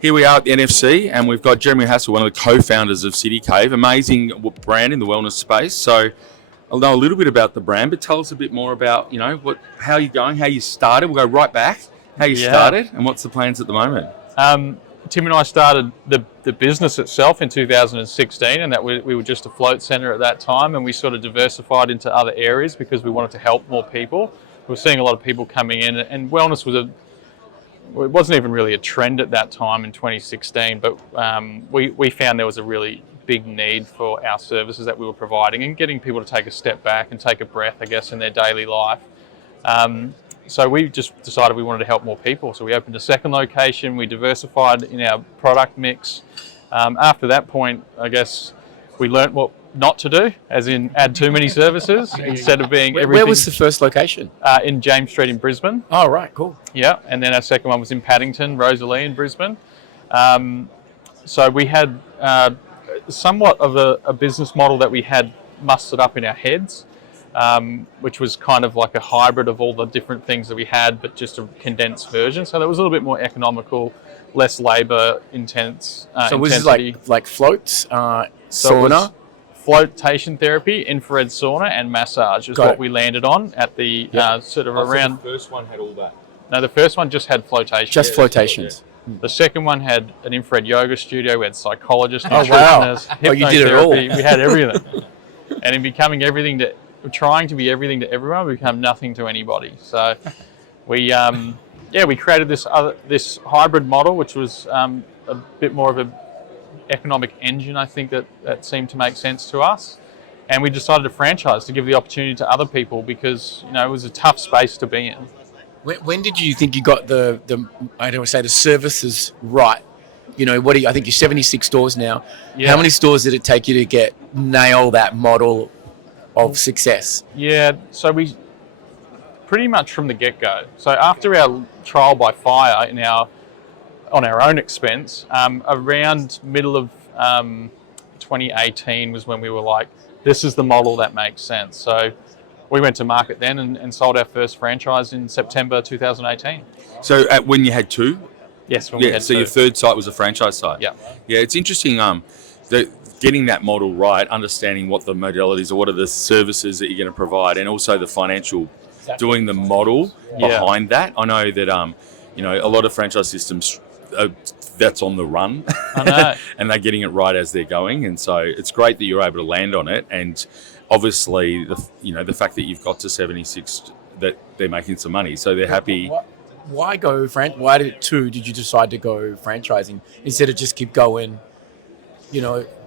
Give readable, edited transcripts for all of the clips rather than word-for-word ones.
Here we are at the NFC, and we've got Jeremy Hassel, one of the co-founders of City Cave. Amazing brand in the wellness space. So I'll know a little bit about the brand, but tell us a bit more about, how you're going, how you started. We'll go right back, how you started, and what's the plans at the moment. Tim and I started the business itself in 2016, and that we were just a float centre at that time, and we sort of diversified into other areas because we wanted to help more people. We were seeing a lot of people coming in, and wellness it wasn't even really a trend at that time in 2016, but we found there was a really big need for our services that we were providing and getting people to take a step back and take a breath, I guess, in their daily life. So we just decided we wanted to help more people. So we opened a second location, we diversified in our product mix. After that point, I guess we learnt what not to do, as in add too many services instead of being everything. Where was the first location? In James Street in Brisbane. Oh, right, cool. Yeah, and then our second one was in Paddington, Rosalie in Brisbane. So we had somewhat of a business model that we had mustered up in our heads, which was kind of like a hybrid of all the different things that we had, but just a condensed version. So that was a little bit more economical, less labour intense. So was it like floats, sauna? Flotation therapy, infrared sauna, and massage is what we landed on at the sort of around. The first one had all that. No, the first one just had flotation. Just flotations. The second one had an infrared yoga studio. We had psychologists, Oh, wow. nutritionists, You did it all. hypnotherapy. We had everything. And in becoming trying to be everything to everyone, we become nothing to anybody. So we created this hybrid model, which was a bit more of a economic engine, I think, that seemed to make sense to us. And we decided to franchise to give the opportunity to other people because, it was a tough space to be in. When did you think you got the I don't want to say the services right? I think you're 76 stores now. Yeah. How many stores did it take you to nail that model of success? Yeah, so we pretty much from the get-go. So after our trial by fire on our own expense, around middle of 2018 was when we were like, this is the model that makes sense. So we went to market then and sold our first franchise in September 2018. So when you had two? Yes, when we had so two. Your third site was a franchise site? Yeah. Yeah, it's interesting getting that model right, understanding what the modalities or what are the services that you're going to provide, and also the financial, doing the model behind that. I know that, a lot of franchise systems, that's on the run. I know. And they're getting it right as they're going. And so it's great that you're able to land on it. And obviously, the fact that you've got to 76, that they're making some money. So they're happy. Why did you decide to go franchising instead of just keep going,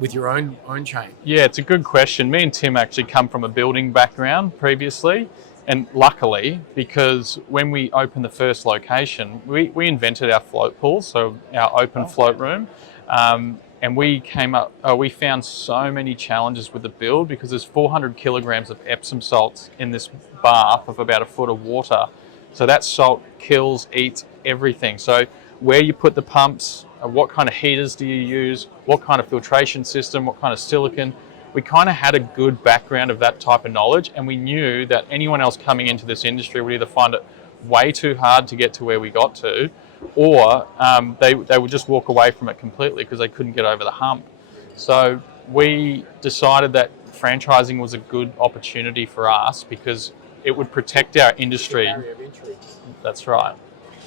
with your own chain? Yeah, it's a good question. Me and Tim actually come from a building background previously. And luckily, because when we opened the first location, we invented our float pool, so our open float room. And we found so many challenges with the build because there's 400 kilograms of Epsom salts in this bath of about a foot of water. So that salt kills, eats everything. So where you put the pumps, what kind of heaters do you use, what kind of filtration system, what kind of silicone. We kind of had a good background of that type of knowledge, and we knew that anyone else coming into this industry would either find it way too hard to get to where we got to, or they would just walk away from it completely because they couldn't get over the hump. So we decided that franchising was a good opportunity for us because it would protect our industry. That's right.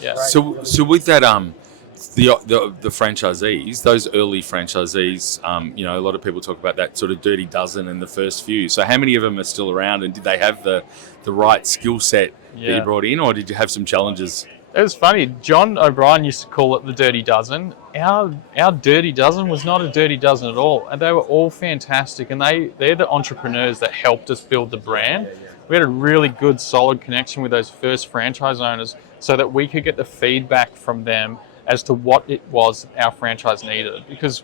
Yeah. So with that, the franchisees, those early franchisees, a lot of people talk about that sort of dirty dozen in the first few. So how many of them are still around, and did they have the right skill set that you brought in, or did you have some challenges? It was funny. John O'Brien used to call it the dirty dozen. Our dirty dozen was not a dirty dozen at all. And they were all fantastic, and they're the entrepreneurs that helped us build the brand. We had a really good, solid connection with those first franchise owners so that we could get the feedback from them as to what it was our franchise needed. Because,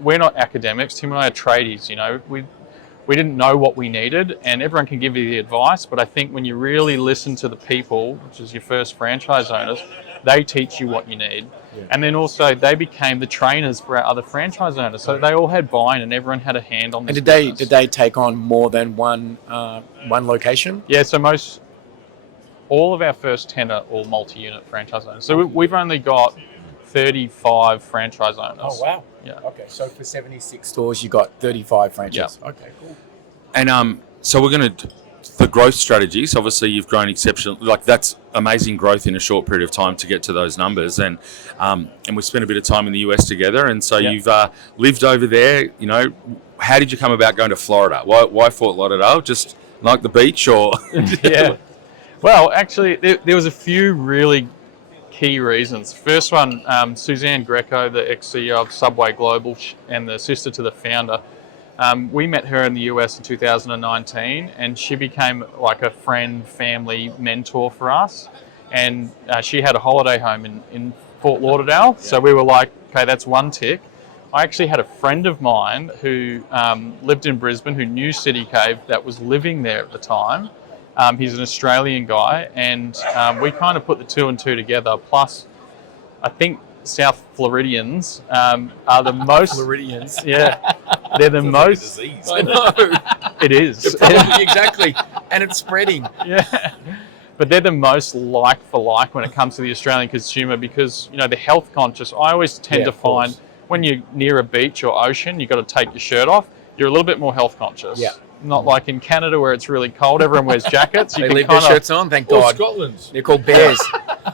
we're not academics. Tim and I are tradies, We didn't know what we needed, and everyone can give you the advice, but I think when you really listen to the people, which is your first franchise owners, they teach you what you need. Yeah. And then also they became the trainers for our other franchise owners. So they all had buy-in and everyone had a hand on this. And did they take on more than one location? Yeah, so all of our first 10 are all multi-unit franchise owners. So we've only got 35 franchise owners. Oh, wow. Yeah. Okay, so for 76 stores, you got 35 franchises. Yeah. Okay, cool. And so we're going to the growth strategies. Obviously, you've grown exceptional. Like that's amazing growth in a short period of time to get to those numbers. And we spent a bit of time in the US together. And so you've lived over there. You know, how did you come about going to Florida? Why Fort Lauderdale? Just like the beach, or Yeah. Well, actually, there was a few really key reasons. First one, Suzanne Greco, the ex-CEO of Subway Global and the sister to the founder, we met her in the US in 2019, and she became like a friend, family, mentor for us. And she had a holiday home in Fort Lauderdale, so we were like, okay, that's one tick. I actually had a friend of mine who lived in Brisbane, who knew City Cave, that was living there at the time. He's an Australian guy, and we kind of put the two and two together. Plus, I think South Floridians are the most... Floridians. Yeah. They're the most... like a disease. I know. It is. Probably, exactly. And it's spreading. Yeah. But they're the most like for like when it comes to the Australian consumer because, you know, they're health conscious. I always tend to find when you're near a beach or ocean, you've got to take your shirt off. You're a little bit more health conscious. Yeah. Not like in Canada where it's really cold. Everyone wears jackets. They leave their shirts on, thank Or God. Scotland. They're called bears.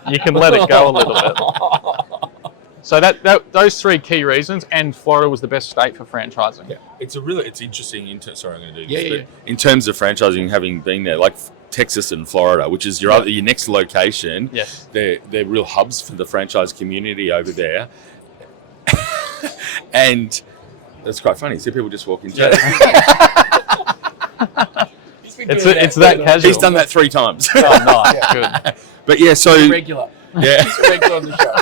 You can let it go a little bit. So those three key reasons, and Florida was the best state for franchising. Yeah, it's interesting. Sorry, I'm going to do Yeah, this. yeah. But in terms of franchising, having been there, like Texas and Florida, which is your next location, Yes. they're real hubs for the franchise community over there. And that's quite funny. See people just walk into it. It's that casual. He's done that 3 times. Oh, nice. Good. But yeah, so Regular. yeah. Regular on the show.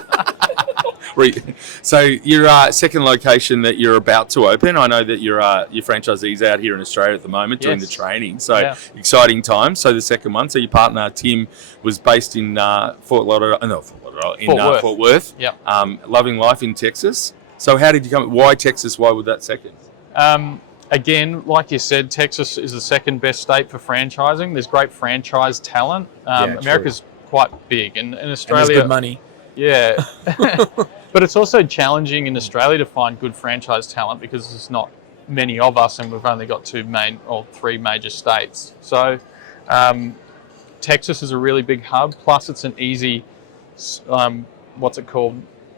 So your second location that you're about to open, I know that your franchisee's out here in Australia at the moment doing the Yes. training. So exciting times. So the second one. So your partner Tim was based in Fort Worth. Yep. Loving life in Texas. So how did you come? Why Texas? Why would that second? Again, like you said, Texas is the second best state for franchising. There's great franchise talent. America's quite big, and in Australia, And there's good money. yeah. But it's also challenging in Australia to find good franchise talent because there's not many of us, and we've only got 3 major states. So Texas is a really big hub. Plus, it's an easy,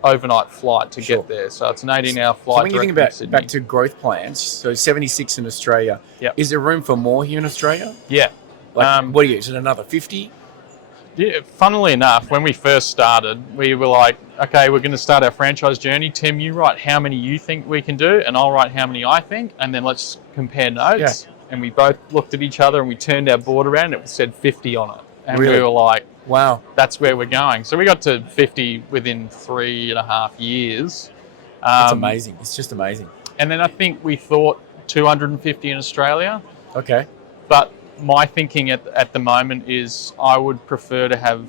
overnight flight to get there. So it's an 18-hour flight. So when you think about back to growth plans, so 76 in Australia, is there room for more here in Australia? Yeah. Like, what do you, is it another 50? Yeah, funnily enough, when we first started, we were like, okay, we're going to start our franchise journey. Tim, you write how many you think we can do, and I'll write how many I think, and then let's compare notes. Yeah. And we both looked at each other and we turned our board around and it said 50 on it. And Really? we were like, Wow. that's where we're going. So we got to 50 within 3.5 years. That's amazing. It's just amazing. And then I think we thought 250 in Australia. Okay. But my thinking at the moment is I would prefer to have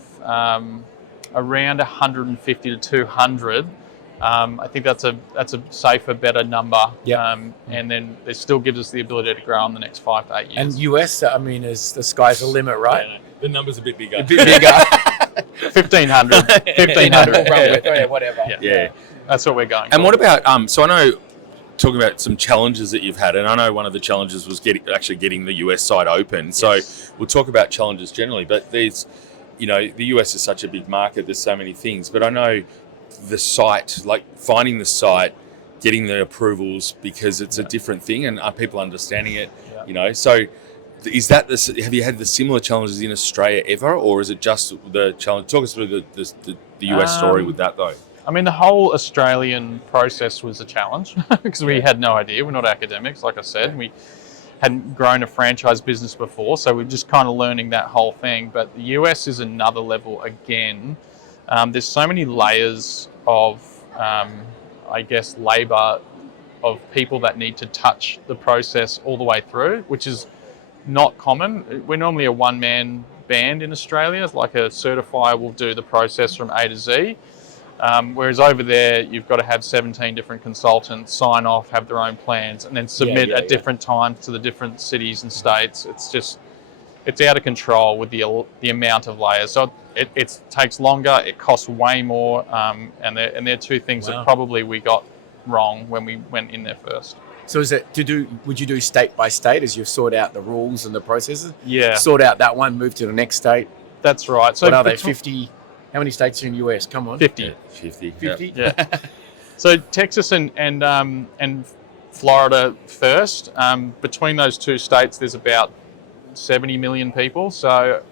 around 150 to 200. I think that's a safer, better number. Yeah. And then it still gives us the ability to grow in the next 5 to 8 years. And US, I mean, is the sky's the limit, right? Yeah, the number's a bit bigger. 1,500. 1,500. Yeah, whatever. Yeah. That's what we're going And for. what about so I know talking about some challenges that you've had, and I know one of the challenges was getting the US side open. So we'll talk about challenges generally, but there's, the US is such a big market. There's so many things, but I know the site, like finding the site, getting the approvals, because it's a different thing, and are people understanding it? So is that have you had the similar challenges in Australia ever, or is it just the challenge? Talk us through the US story with that though. I mean, the whole Australian process was a challenge because we had no idea. We're not academics, like I said. We hadn't grown a franchise business before, so we're just kind of learning that whole thing. But the US is another level again. There's so many layers of, labour of people that need to touch the process all the way through, which is not common. We're normally a one-man band in Australia. It's like a certifier will do the process from A to Z. Whereas over there, you've got to have 17 different consultants sign off, have their own plans, and then submit at different times to the different cities and states. It's just, it's out of control with the amount of layers. So it takes longer, it costs way more, and they're two things that probably we got wrong when we went in there first. So would you do state by state as you sort out the rules and the processes? Yeah. Sort out that one, move to the next state. That's right. So what are they, 50? How many states are in the US? Come on. 50. Yeah, 50. 50? Yeah. So Texas and Florida first. Between those two states, there's about 70 million people. So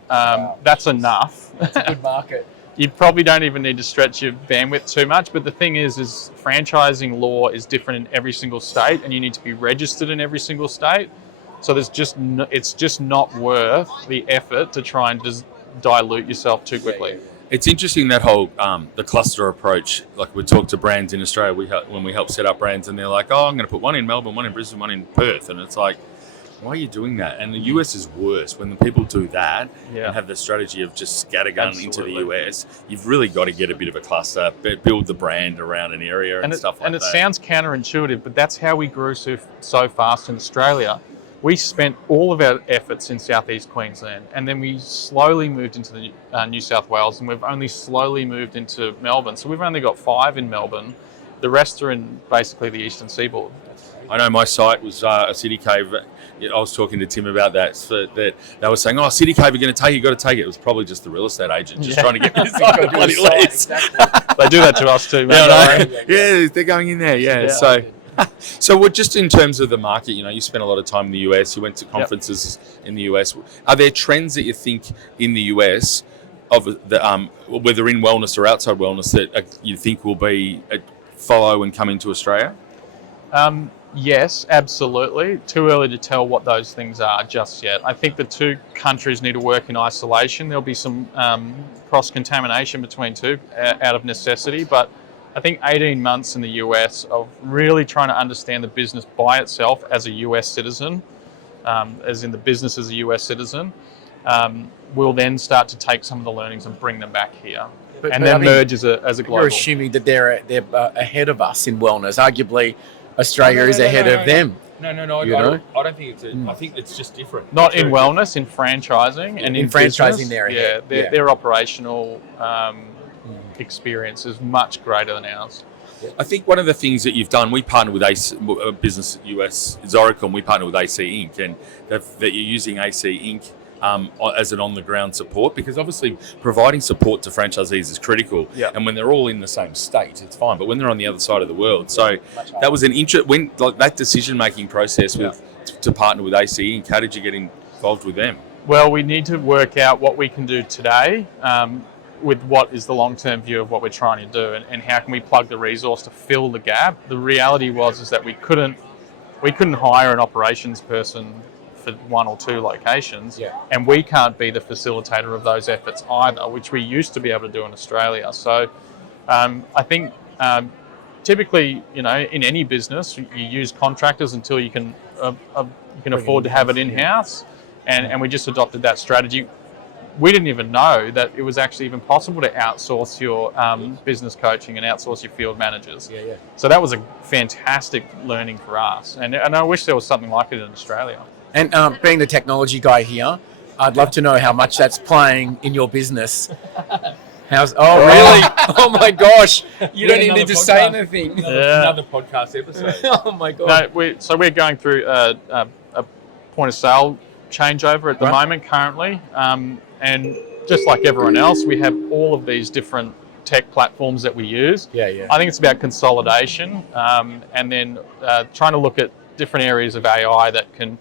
that's enough. It's a good market. You probably don't even need to stretch your bandwidth too much. But the thing is franchising law is different in every single state, and you need to be registered in every single state. So it's just not worth the effort to try and just dilute yourself too quickly. It's interesting that whole the cluster approach. Like we talk to brands in Australia, when we help set up brands, and they're like, "Oh, I'm going to put one in Melbourne, one in Brisbane, one in Perth," and it's like, why are you doing that? And the US is worse. When the people do that and have the strategy of just scattergun into the US, you've really got to get a bit of a cluster, build the brand around an area and stuff like that. And it sounds counterintuitive, but that's how we grew so fast in Australia. We spent all of our efforts in southeast Queensland, and then we slowly moved into the New South Wales, and we've only slowly moved into Melbourne. So we've only got 5 in Melbourne. The rest are in basically the eastern seaboard. I know my site was a City Cave. I was talking to Tim about that. So that they were saying, "Oh, City Cave, you're going to take it. You got to take it." It was probably just the real estate agent just trying to get me to bloody lease. They do that to us too, man. Yeah, they're going in there. Yeah. So what, just in terms of the market, you spent a lot of time in the US. You went to conferences in the US. Are there trends that you think in the US of the whether in wellness or outside wellness that you think will be follow and come into Australia? Yes, absolutely. Too early to tell what those things are just yet. I think the two countries need to work in isolation. There'll be some cross-contamination between two out of necessity, but I think 18 months in the US of really trying to understand the business by itself as a US citizen, as in the business as a US citizen, will then start to take some of the learnings and bring them back here. Merge as a global. You're assuming that they're ahead of us in wellness. Arguably, Australia is ahead of them. No. I don't think it's. I think it's just different. Not in wellness, in franchising, and in franchising, business, their operational experience is much greater than ours. I think one of the things that you've done, we partner with Business US is Oracle, and we partner with AC Inc. and that you're using AC Inc. As an on-the-ground support, because obviously providing support to franchisees is critical. Yeah. And when they're all in the same state, it's fine. But when they're on the other side of the world, so that was an that decision-making process to partner with AC Inc. How did you get involved with them? Well, we need to work out what we can do today with what is the long-term view of what we're trying to do, and how can we plug the resource to fill the gap. The reality is that we couldn't hire an operations person for 1 or 2 locations, and we can't be the facilitator of those efforts either, which we used to be able to do in Australia. So I think typically, in any business, you use contractors until you can afford to have it in-house, and we just adopted that strategy. We didn't even know that it was actually even possible to outsource your business coaching and outsource your field managers. So that was a fantastic learning for us, and I wish there was something like it in Australia. And being the technology guy here, I'd love to know how much that's playing in your business. Really? Oh my gosh! You don't even need to say anything. Another podcast episode. Oh my god! No, we're going through a point of sale changeover at the moment currently, and just like everyone else, we have all of these different tech platforms that we use. I think it's about consolidation, and then trying to look at different areas of AI that can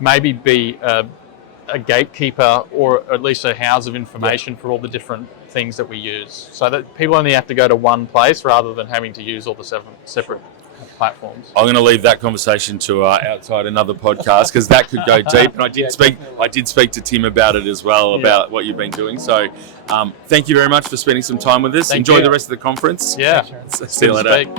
maybe be a gatekeeper, or at least a house of information for all the different things that we use, so that people only have to go to one place rather than having to use all the separate platforms. I'm going to leave that conversation to outside another podcast, because that could go deep. And I did speak to Tim about it as well, about what you've been doing. So thank you very much for spending some time with us. Enjoy the rest of the conference. Yeah. See you later.